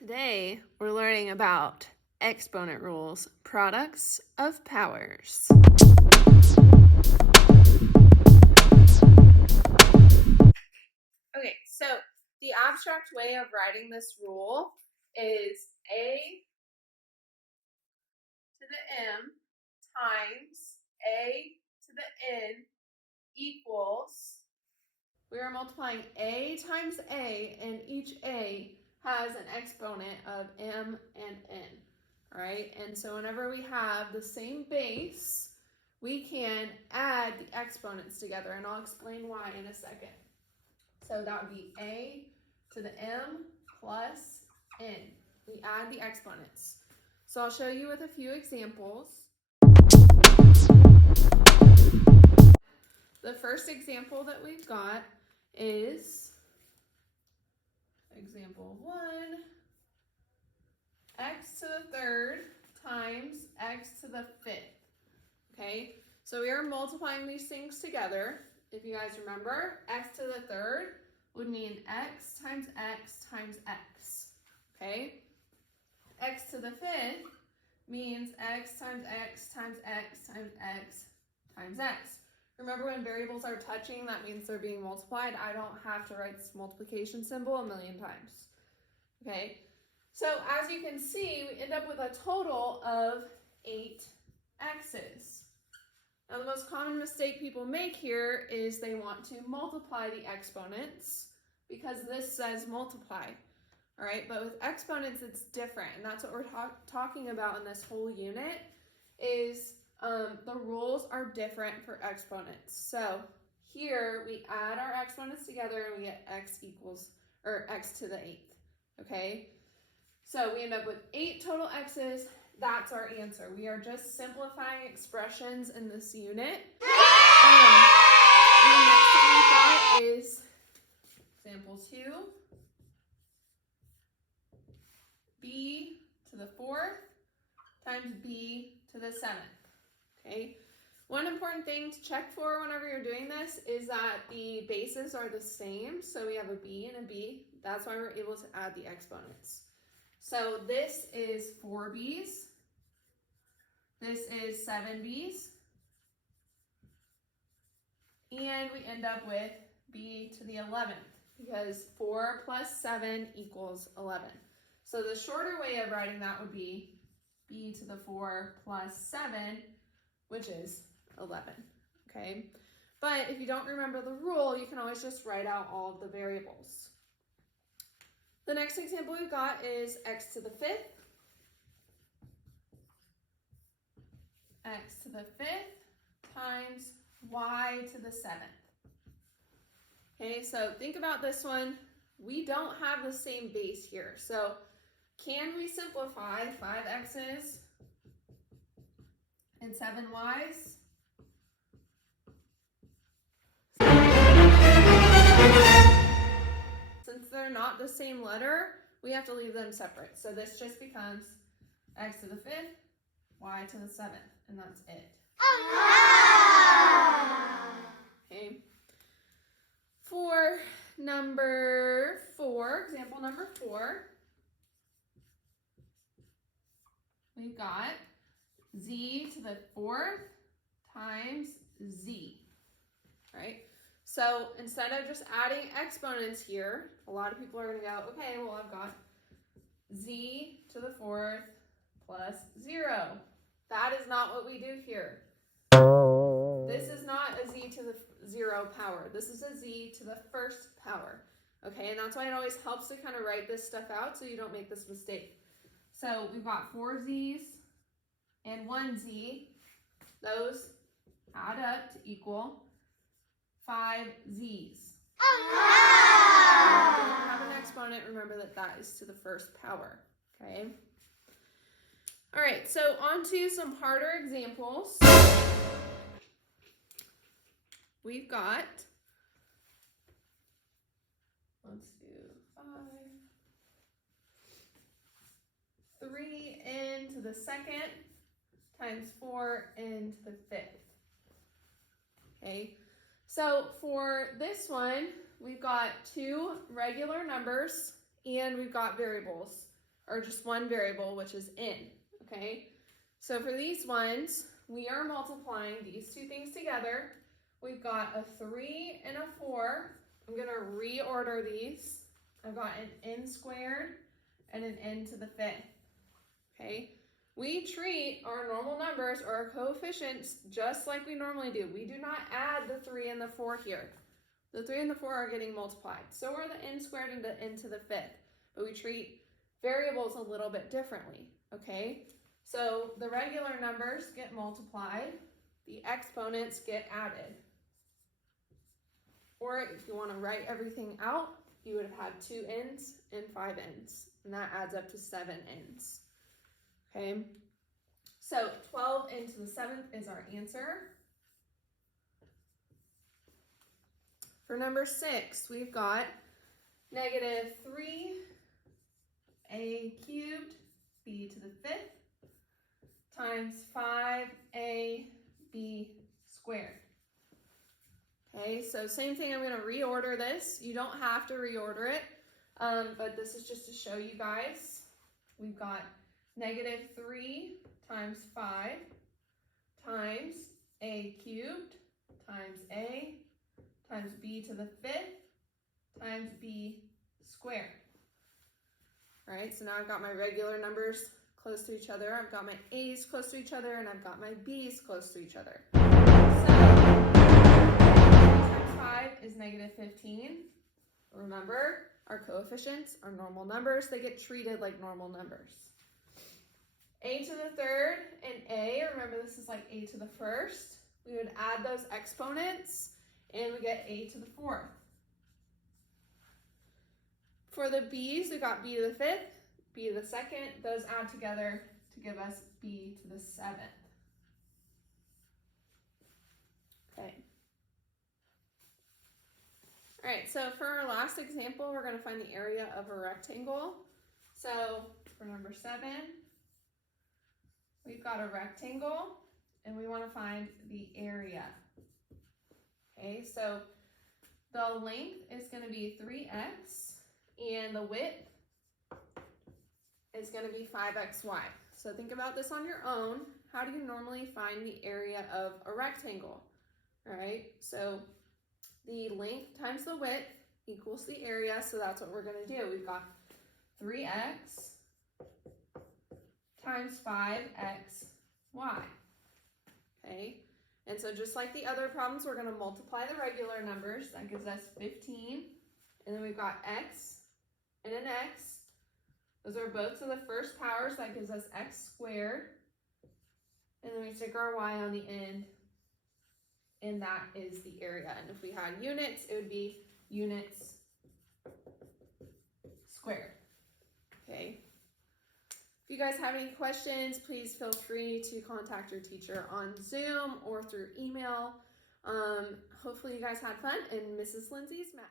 Today, we're learning about exponent rules, products of powers. Okay, so the abstract way of writing this rule is a to the m times a to the n equals, we are multiplying a times a, and each a has an exponent of m and n, all right? And so whenever we have the same base, we can add the exponents together, and I'll explain why in a second. So that would be a to the m plus n. We add the exponents. So I'll show you with a few examples. The first example that we've got is example 1, x to the third times x to the fifth. Okay, so we are multiplying these things together. If you guys remember, x to the third would mean x times x times x. Okay, x to the fifth means x times x times x times x times x. Remember, when variables are touching, that means they're being multiplied. I don't have to write this multiplication symbol a million times. Okay, so as you can see, we end up with a total of 8 x's. Now, the most common mistake people make here is they want to multiply the exponents because this says multiply. All right, but with exponents, it's different, and that's what we're talking about in this whole unit is the rules are different for exponents. So here we add our exponents together and we get x to the 8th, okay? So we end up with 8 total x's. That's our answer. We are just simplifying expressions in this unit. The next thing we got is example 2. B to the 4th times b to the 7th. Okay, one important thing to check for whenever you're doing this is that the bases are the same. So we have a b and a b. That's why we're able to add the exponents. So this is 4b's. This is 7b's. And we end up with b to the 11th because 4 plus 7 equals 11. So the shorter way of writing that would be b to the 4 plus 7, which is 11, okay? But if you don't remember the rule, you can always just write out all of the variables. The next example we've got is x to the 5th. X to the 5th times y to the 7th. Okay, so think about this one. We don't have the same base here. So can we simplify 5x's and 7y's? Since they're not the same letter, we have to leave them separate. So this just becomes x to the 5th, y to the 7th, and that's it. Okay. For number 4, example number 4, we've got z to the 4th times z, right? So instead of just adding exponents here, a lot of people are going to go, okay, well, I've got z to the 4th plus 0. That is not what we do here. This is not a z to the 0 power. This is a z to the 1st power. Okay, and that's why it always helps to kind of write this stuff out so you don't make this mistake. So we've got 4 z's and 1 z. Those add up to equal 5 z's. If you don't have an exponent, remember that that is to the 1st power, okay? All right, so on to some harder examples. We've got, let's do 5. 3n to the 2nd times 4n to the 5th. Okay, so for this one, we've got 2 regular numbers and we've got variables. or just one variable, which is n, okay? So for these ones, we are multiplying these two things together. We've got a 3 and a 4. I'm going to reorder these. I've got an n squared and an n to the 5th, okay? We treat our normal numbers or our coefficients just like we normally do. We do not add the 3 and the 4 here. The 3 and the 4 are getting multiplied. So are the n squared and the n to the 5th. But we treat variables a little bit differently, okay? So the regular numbers get multiplied. The exponents get added. Or if you want to write everything out, you would have had 2 n's and 5 n's. And that adds up to 7 n's. Okay? So 12 n to the 7th is our answer. For number 6, we've got negative 3a cubed b to the 5th times 5ab squared. Okay, so same thing, I'm going to reorder this. You don't have to reorder it, but this is just to show you guys. We've got negative 3 times 5 times a cubed times a times b to the 5th times b squared. All right, so now I've got my regular numbers close to each other. I've got my a's close to each other, and I've got my b's close to each other. So 3 times 5 is negative 15. Remember, our coefficients are normal numbers. They get treated like normal numbers. A to the 3rd and a, remember this is like a to the 1st. We would add those exponents, and we get a to the 4th. For the b's, we got b to the 5th, b to the 2nd. Those add together to give us b to the 7th. Okay. All right, so for our last example, we're going to find the area of a rectangle. So for number 7, we've got a rectangle, and we want to find the area. Okay, so the length is going to be 3x, and the width is going to be 5xy. So think about this on your own. How do you normally find the area of a rectangle? All right, so the length times the width equals the area, so that's what we're going to do. We've got 3x times 5xy. Okay, and so just like the other problems, we're going to multiply the regular numbers. That gives us 15. And then we've got x and an x. Those are both to the first powers. That gives us x squared. And then we stick our y on the end. And that is the area. And if we had units, it would be units squared. Okay. If you guys have any questions, please feel free to contact your teacher on Zoom or through email. Hopefully you guys had fun, and Mrs. Lindsay's math.